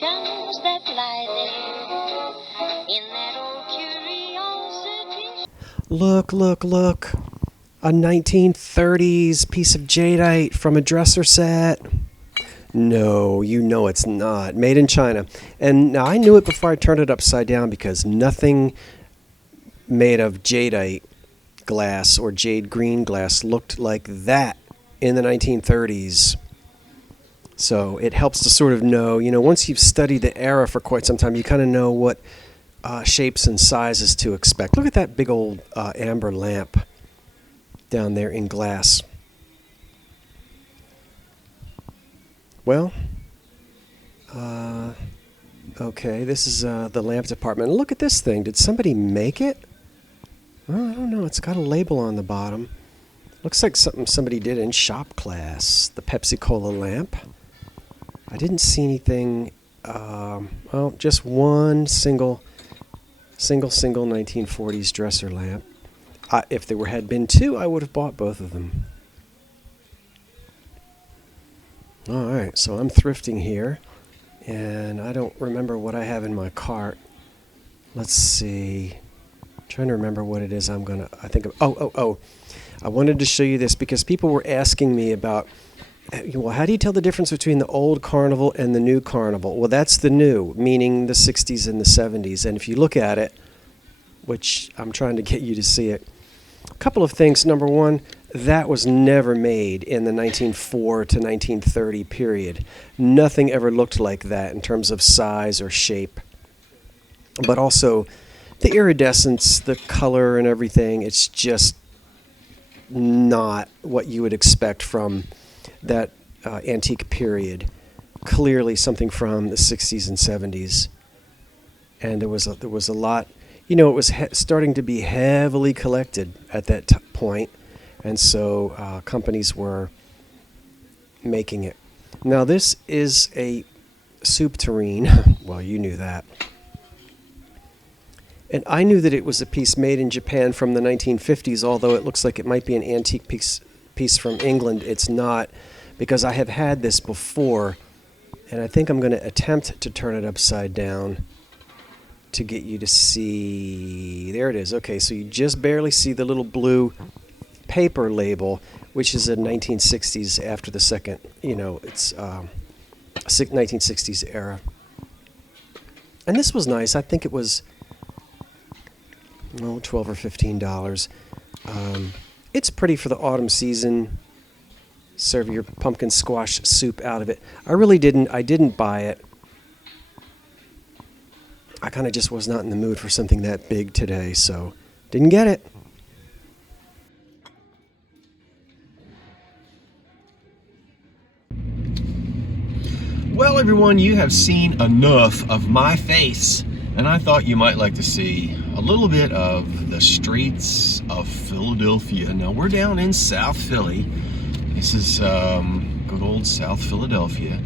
emotions that lie there in that old curiosity. Look, look, look. A 1930s piece of jadeite from a dresser set. No, you know it's not. Made in China. And now I knew it before I turned it upside down because nothing made of jadeite glass or jade green glass looked like that in the 1930s. So it helps to sort of know, once you've studied the era for quite some time, you kind of know what shapes and sizes to expect. Look at that big old amber lamp down there in glass. Well, okay, this is the lamp department. Look at this thing. Did somebody make it? Well, I don't know. It's got a label on the bottom. Looks like something somebody did in shop class. The Pepsi-Cola lamp. I didn't see anything. Just one single 1940s dresser lamp. If there had been two, I would have bought both of them. All right, so I'm thrifting here, and I don't remember what I have in my cart. Let's see. I'm trying to remember what it is I wanted to show you this because people were asking me about, well, how do you tell the difference between the old carnival and the new carnival? Well, that's the new, meaning the 60s and the 70s. And if you look at it, which I'm trying to get you to see it, a couple of things. Number one, that was never made in the 1904 to 1930 period. Nothing ever looked like that in terms of size or shape. But also, the iridescence, the color and everything, it's just not what you would expect from that antique period. Clearly something from the 60s and 70s. And there was a lot. It was starting to be heavily collected at that point, and so companies were making it. Now, this is a soup tureen. Well, you knew that. And I knew that it was a piece made in Japan from the 1950s, although it looks like it might be an antique piece from England. It's not, because I have had this before, and I think I'm going to attempt to turn it upside down to get you to see. There it is. Okay, so you just barely see the little blue paper label, which is a 1960s after the second, it's 1960s era. And this was nice. I think it was $12 or $15. It's pretty for the autumn season. Serve your pumpkin squash soup out of it. I didn't buy it. I kind of just was not in the mood for something that big today, so didn't get it. Well, everyone, you have seen enough of my face, and I thought you might like to see a little bit of the streets of Philadelphia. Now, we're down in South Philly. This is good old South Philadelphia.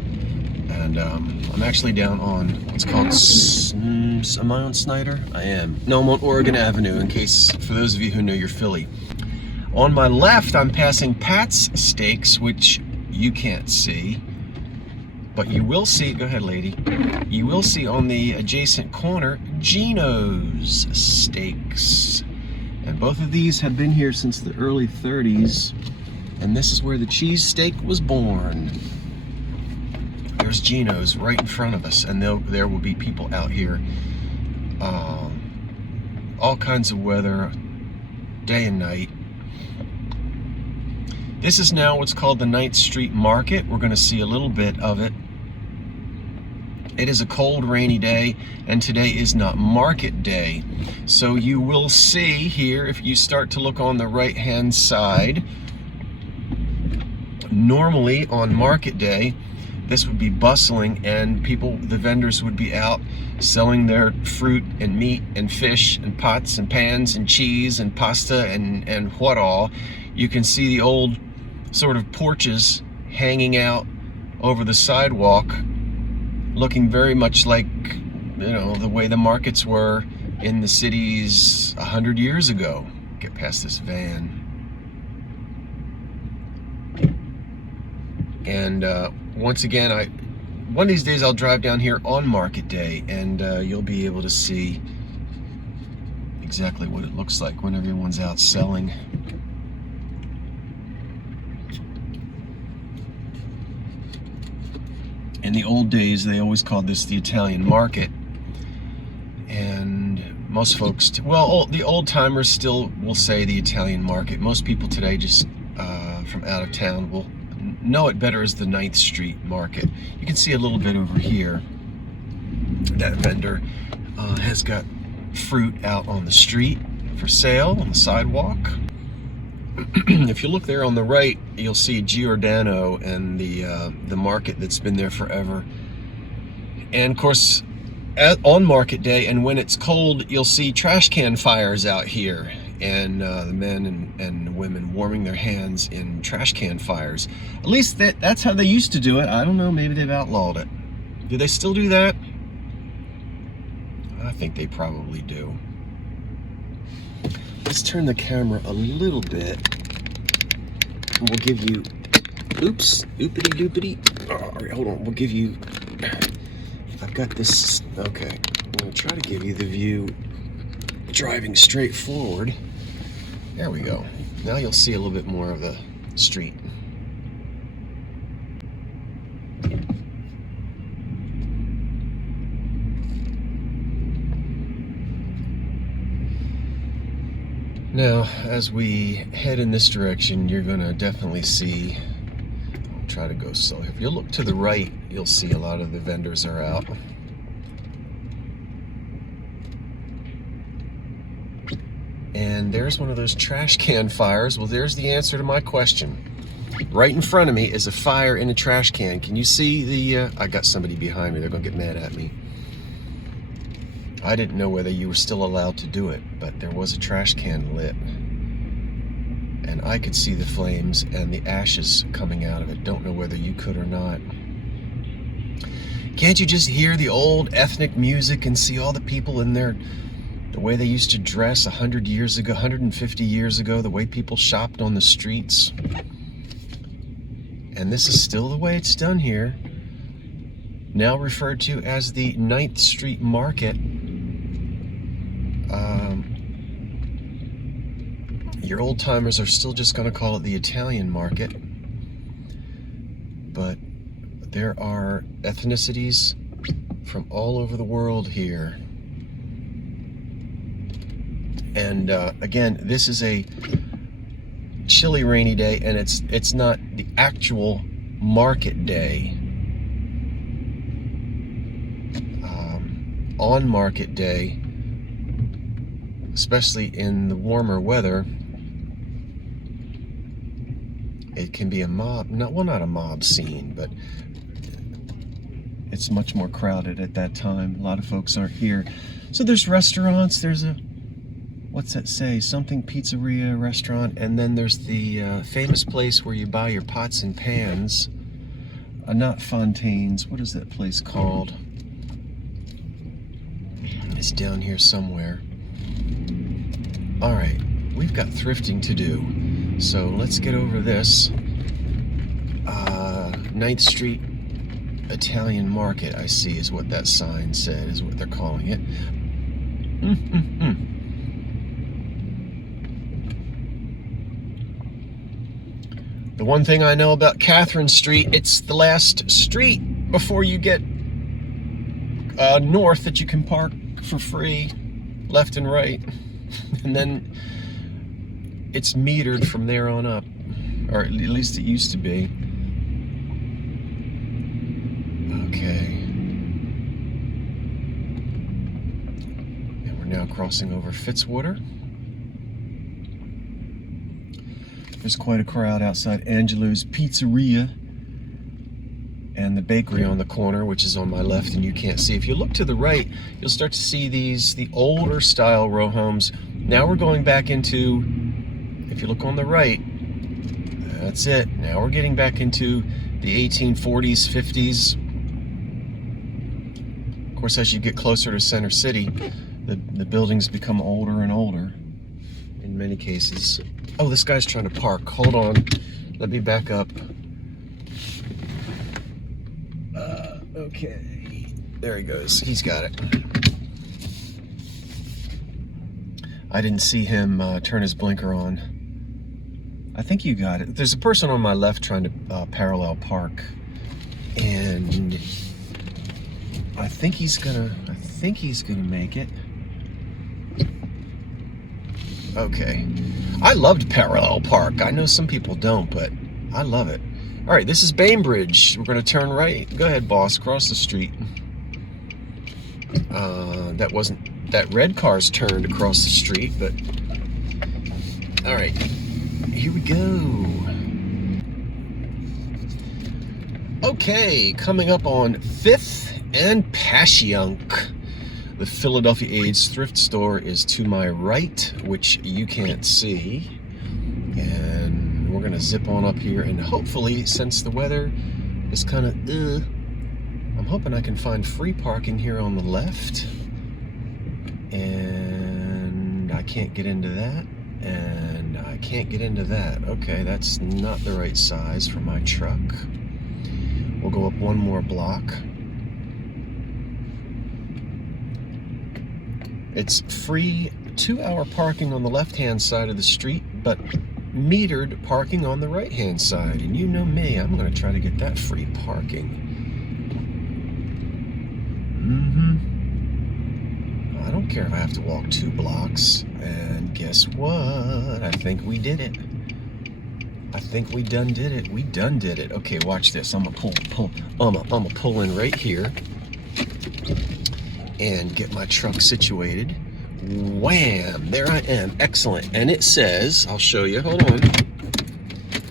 And I'm actually down on what's called, am I on Snyder? I am. No, I'm on Oregon Avenue, for those of you who know your Philly. On my left, I'm passing Pat's Steaks, which you can't see. But you will see, go ahead, lady. You will see on the adjacent corner, Gino's Steaks. And both of these have been here since the early 30s. And this is where the cheesesteak was born. There's Gino's right in front of us, and there will be people out here. All kinds of weather, day and night. This is now what's called the 9th Street Market. We're going to see a little bit of it. It is a cold, rainy day, and today is not market day. So you will see here, if you start to look on the right-hand side, normally on market day, this would be bustling, and the vendors would be out selling their fruit and meat and fish and pots and pans and cheese and pasta and what all. You can see the old sort of porches hanging out over the sidewalk, looking very much like, the way the markets were in the cities 100 years ago. Get past this van. And once again, one of these days I'll drive down here on market day, and you'll be able to see exactly what it looks like when everyone's out selling. In the old days, they always called this the Italian market, and most folks, well, the old timers still will say the Italian market. Most people today, just from out of town, will know it better as the 9th Street market. You can see a little bit over here. That vendor has got fruit out on the street for sale on the sidewalk. If you look there on the right, you'll see Giordano and the market that's been there forever. And of course, on market day and when it's cold, you'll see trash can fires out here, and the men and the women warming their hands in trash can fires. At least that's how they used to do it. I don't know, maybe they've outlawed it. Do they still do that? I think they probably do. Let's turn the camera a little bit, and we'll give you, oops, oopity doopity. All right, hold on, we'll give you, I've got this, okay. I'm gonna try to give you the view driving straight forward. There we go. Now you'll see a little bit more of the street. Now, as we head in this direction, you're gonna definitely see, I'll try to go slow. If you look to the right, you'll see a lot of the vendors are out. And there's one of those trash can fires. Well, there's the answer to my question. Right in front of me is a fire in a trash can. Can you see the, I got somebody behind me, they're gonna get mad at me. I didn't know whether you were still allowed to do it, but there was a trash can lit. And I could see the flames and the ashes coming out of it. Don't know whether you could or not. Can't you just hear the old ethnic music and see all the people in there, the way they used to dress 100 years ago, 150 years ago, the way people shopped on the streets? And this is still the way it's done here. Now referred to as the 9th Street Market. Your old timers are still just going to call it the Italian market. But there are ethnicities from all over the world here. And again, this is a chilly, rainy day, and it's not the actual market day. On market day, especially in the warmer weather, it can be a mob, not a mob scene, but it's much more crowded at that time. A lot of folks aren't here. So there's restaurants, there's a, what's that say, something pizzeria restaurant, and then there's the famous place where you buy your pots and pans, not Fontaine's, what is that place called? It's down here somewhere. All right, we've got thrifting to do. So let's get over this. 9th Street Italian Market, I see, is what that sign said, is what they're calling it. The one thing I know about Catherine Street, it's the last street before you get north that you can park for free, left and right. And then it's metered from there on up, or at least it used to be. Okay. And we're now crossing over Fitzwater. There's quite a crowd outside Angelo's Pizzeria and the bakery on the corner, which is on my left and you can't see. If you look to the right, you'll start to see the older style row homes. Now we're going back into, if you look on the right, that's it. Now we're getting back into the 1840s, 50s. Of course, as you get closer to Center City, the buildings become older and older in many cases. Oh, this guy's trying to park. Hold on. Let me back up. Okay, there he goes. He's got it. I didn't see him turn his blinker on. I think you got it. There's a person on my left trying to parallel park, and I think he's gonna make it. Okay. I loved parallel park. I know some people don't, but I love it. All right, this is Bainbridge. We're gonna turn right. Go ahead, boss. Cross the street. That red car's turned across the street, but all right. Here we go. Okay, coming up on 5th and Passyunk. The Philadelphia Aids thrift store is to my right, which you can't see. And we're gonna zip on up here, and hopefully, since the weather is kind of I'm hoping I can find free parking here on the left. And I can't get into that. And I can't get into that. Okay, that's not the right size for my truck. We'll go up one more block. It's free 2-hour parking on the left-hand side of the street, but metered parking on the right-hand side. And you know me, I'm gonna try to get that free parking. I don't care if I have to walk 2 blocks. And guess what? I think we did it. I think we done did it. We done did it. Okay, watch this. I'm gonna pull in right here and get my truck situated. Wham! There I am. Excellent. And it says, I'll show you. Hold on.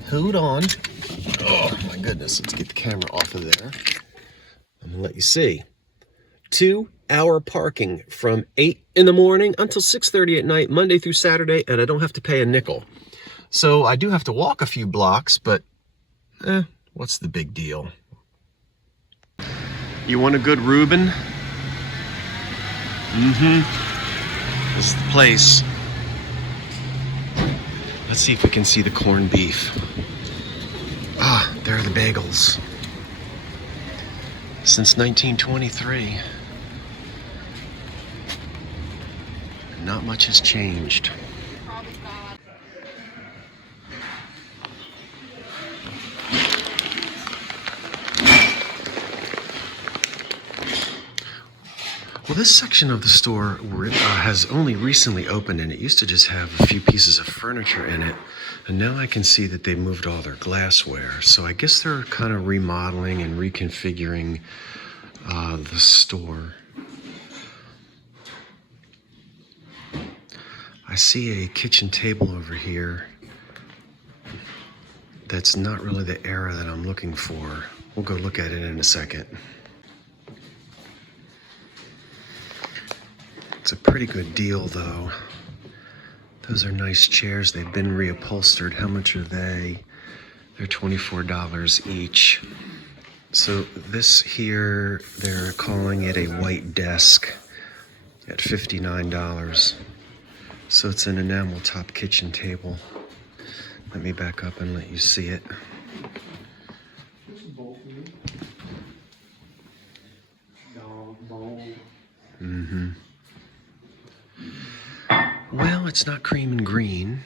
Hold on. Oh my goodness. Let's get the camera off of there. I'm gonna let you see. 2-hour parking from 8 in the morning until 6:30 at night, Monday through Saturday, and I don't have to pay a nickel. So I do have to walk a few blocks, but what's the big deal? You want a good Reuben? This is the place. Let's see if we can see the corned beef. Ah, there are the bagels. Since 1923. Not much has changed. Well, this section of the store has only recently opened, and it used to just have a few pieces of furniture in it. And now I can see that they moved all their glassware. So I guess they're kind of remodeling and reconfiguring the store. I see a kitchen table over here that's not really the era that I'm looking for. We'll go look at it in a second. It's a pretty good deal though. Those are nice chairs. They've been reupholstered. How much are they? They're $24 each. So this here, they're calling it a white desk at $59. So it's an enamel top kitchen table. Let me back up and let you see it. Well, it's not cream and green.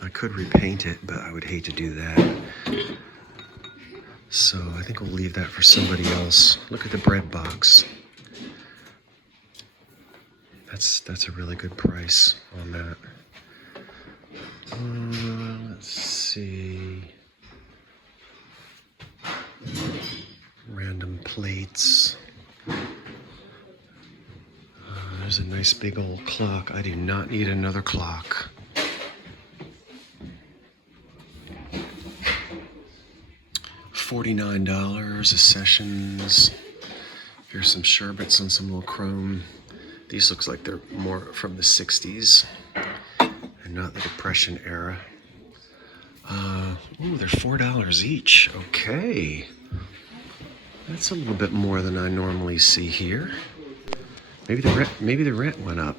I could repaint it, but I would hate to do that. So I think we'll leave that for somebody else. Look at the bread box. That's a really good price on that. Let's see. Random plates. There's a nice big old clock. I do not need another clock. $49 a sessions. Here's some sherbets on some little chrome. These looks like they're more from the 60s and not the Depression era. Ooh, they're $4 each. Okay. That's a little bit more than I normally see here. Maybe the rent went up.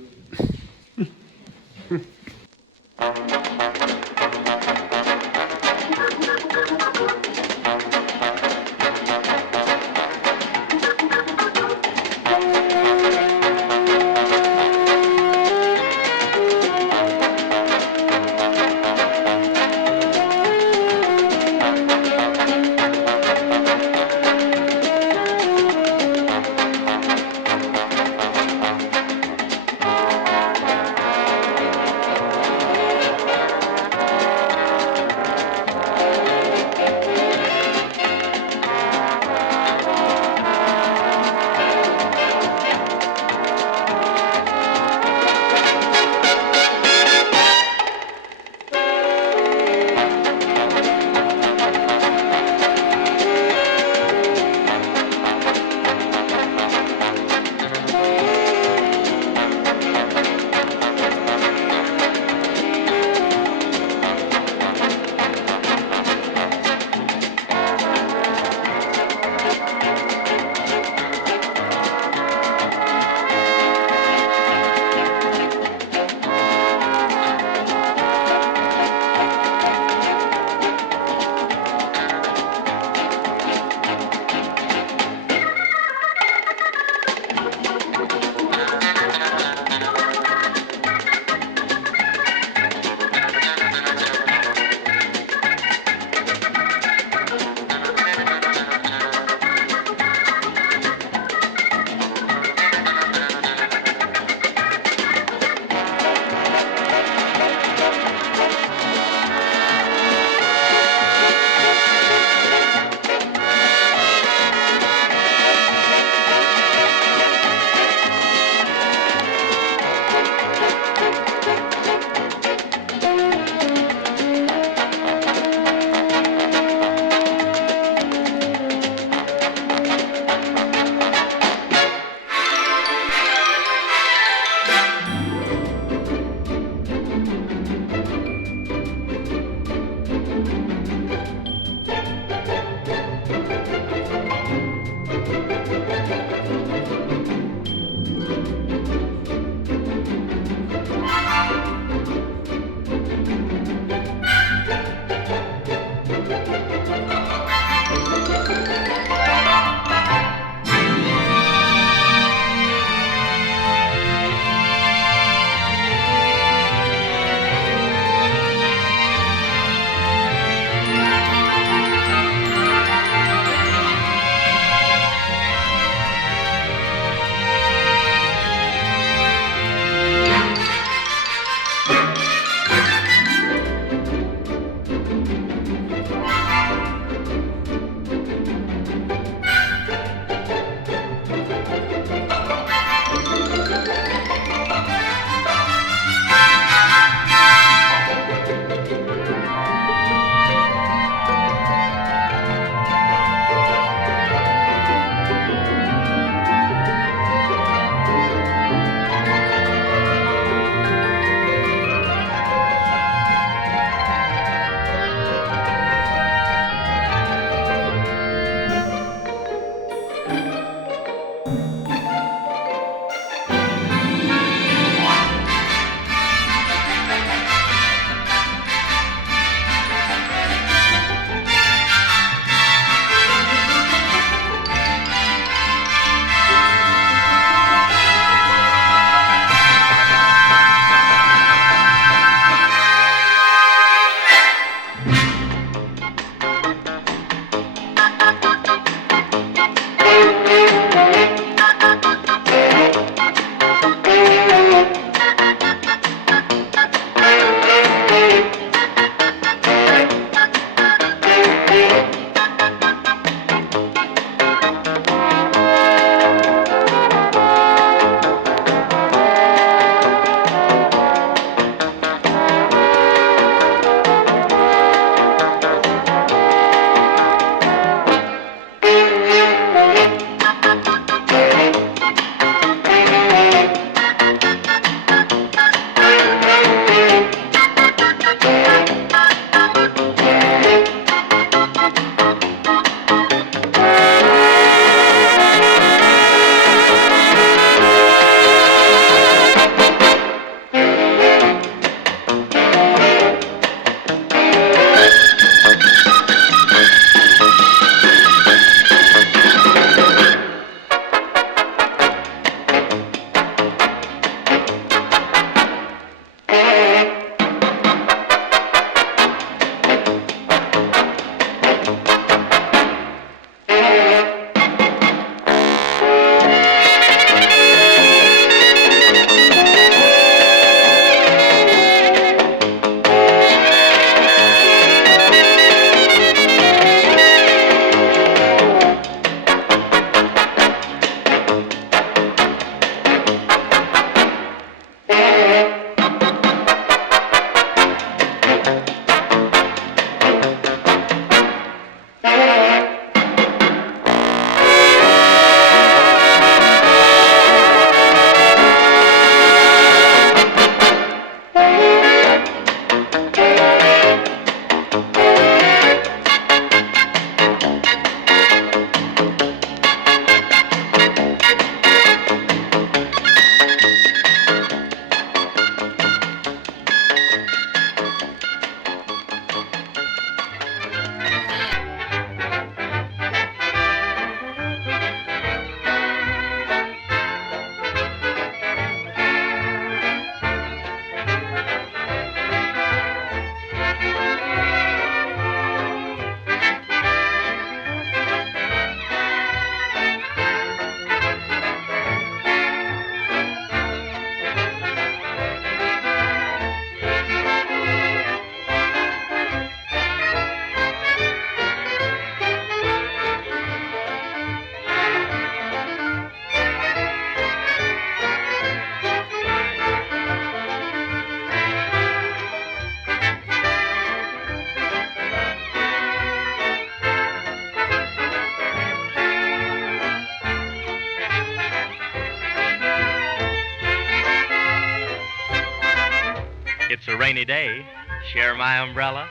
It's a rainy day. Share my umbrella?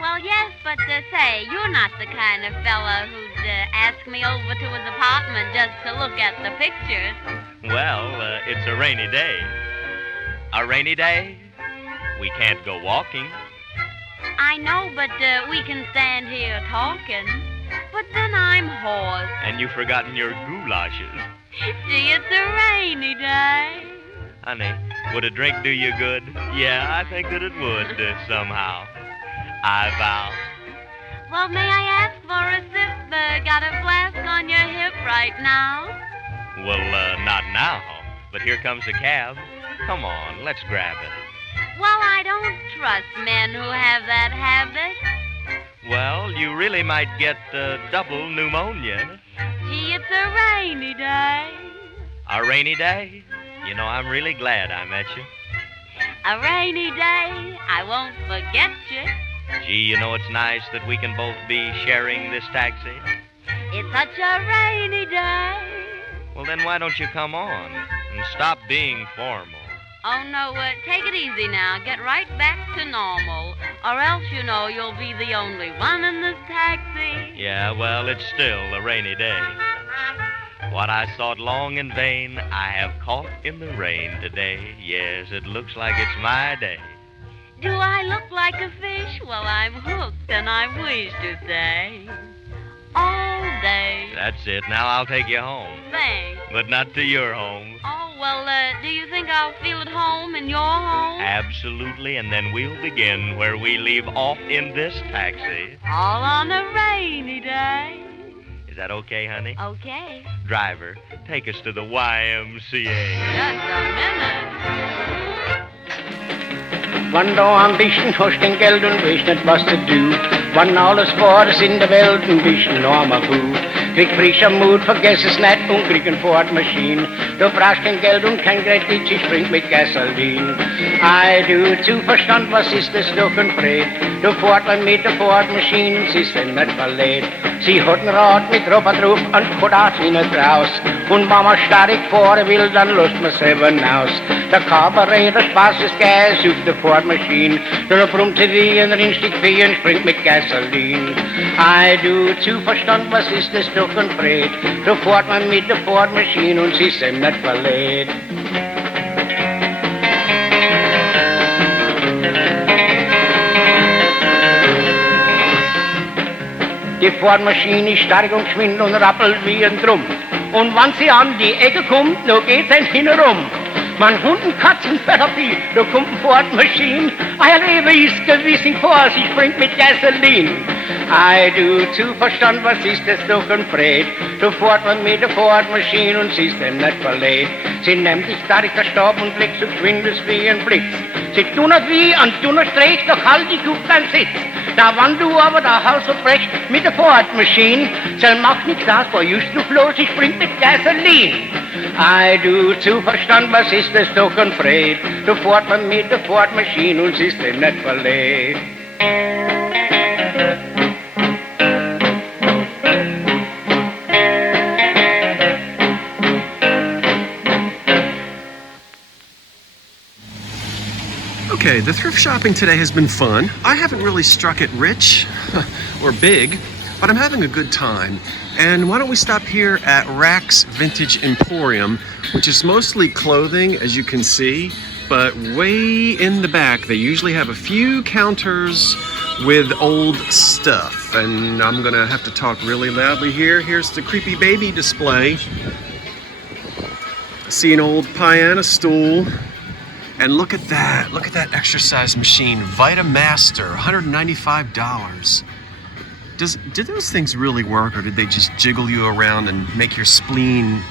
Well, yes, but say, you're not the kind of fella who'd ask me over to his apartment just to look at the pictures. Well, it's a rainy day. A rainy day? We can't go walking. I know, but we can stand here talking. But then I'm hoarse. And you've forgotten your goulashes. Gee, it's a rainy day. Honey, would a drink do you good? Yeah, I think that it would, somehow. I vow. Well, may I ask for a sip? Got a flask on your hip right now? Well, not now. But here comes a cab. Come on, let's grab it. Well, I don't trust men who have that habit. Well, you really might get double pneumonia. Gee, it's a rainy day. A rainy day? You know, I'm really glad I met you. A rainy day, I won't forget you. Gee, you know, it's nice that we can both be sharing this taxi. It's such a rainy day. Well, then why don't you come on and stop being formal? Oh, no, take it easy now. Get right back to normal. Or else, you know, you'll be the only one in this taxi. Yeah, well, it's still a rainy day. What I sought long in vain, I have caught in the rain today. Yes, it looks like it's my day. Do I look like a fish? Well, I'm hooked and I wish to stay all day. That's it. Now I'll take you home. Thanks. But not to your home. Oh, well, do you think I'll feel at home in your home? Absolutely, and then we'll begin where we leave off in this taxi. All on a rainy day. Is that okay, honey? Okay. Driver, take us to the YMCA. Just a minute. Wann du ein bisschen hast kein Geld und weißt nicht, was zu tun. Wann alles vor ist in der Welt ein bisschen armer gut. Krieg frischer Mut, vergess es nicht und krieg ein Ford-Maschine. Du brauchst kein Geld und kein Kredit, sie springt mit Gasolin. Ei, du Zuverstand, was ist das doch ein Fred? Du fährt mal mit der Ford-Maschine, sie ist nicht verlädt. Sie hat ein Rad mit Robber drauf und Kodat hinten draus. Und Mama starrig fahren will, dann lässt man selber hinaus. Der Kabarett, der Spaß ist geil, sucht der Ford-Maschine. Dann brummt sie wie ein Rindstück Vieh und springt mit Gasolin. Ei, du Zuverstand, was ist das doch ein Fred? Du fährt man mit der Ford-Maschine und sie ist nicht verlädt. Die Ford-Maschine ist stark und geschwind und rappelt wie ein Drum. Und wenn sie an die Ecke kommt, nur geht ein hinterum. Man Hunden, Katzen, Therapie, da kommt eine Ford-Maschine. Ein Leben ist gewiss in vor, sie springt mit Gasolin. Ei, du Zuverstand, was ist das doch ein Fred? Du fährt man mit der Ford-Maschine und sie ist denn nicht verlegt. Sie nimmt dich stark der Stab und legt so geschwindes wie ein Blitz. Sie tun es wie ein dünner Strich, doch halt dich auf deinen Sitz. Da wann du aber der Haus verbrechst mit der Ford-Maschine, soll macht nichts aus, vor just du bloß, ich spring mit Gasolin. Ei, du Zuverstand, was ist das doch ein Fred? Du fährt man mit der Ford-Maschine und sie ist denn nicht verlegt. Okay, the thrift shopping today has been fun. I haven't really struck it rich or big, but I'm having a good time. And why don't we stop here at Rack's Vintage Emporium, which is mostly clothing, as you can see, but way in the back, they usually have a few counters with old stuff. And I'm gonna have to talk really loudly here. Here's the creepy baby display. I see an old piano stool. And look at that exercise machine, Vitamaster, $195. Did those things really work, or did they just jiggle you around and make your spleen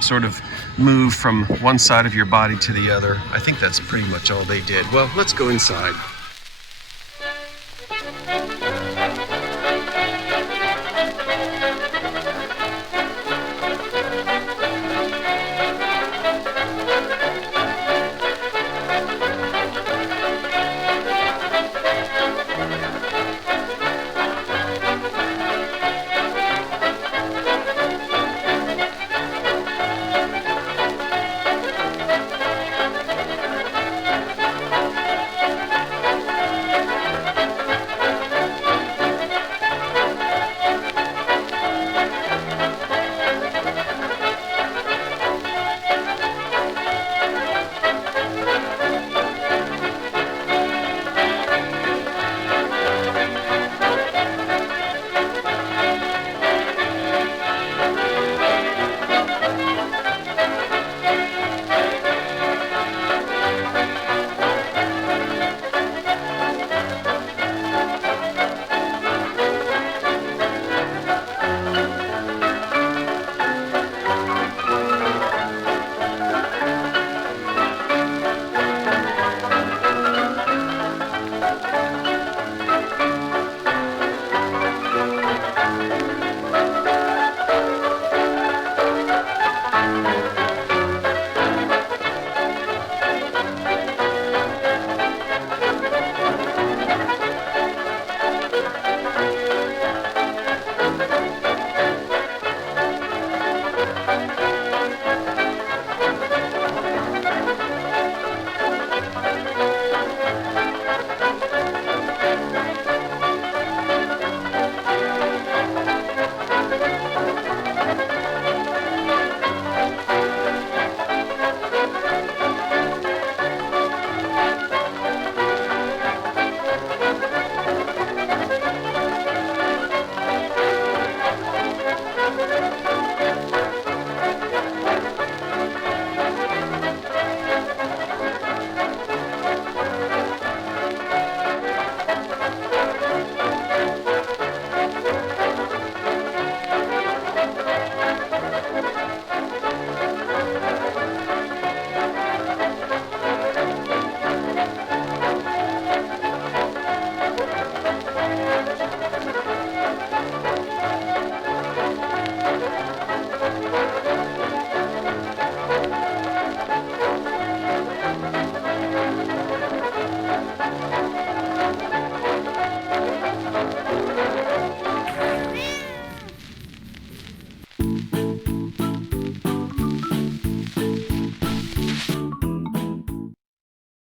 sort of move from one side of your body to the other? I think that's pretty much all they did. Well, let's go inside.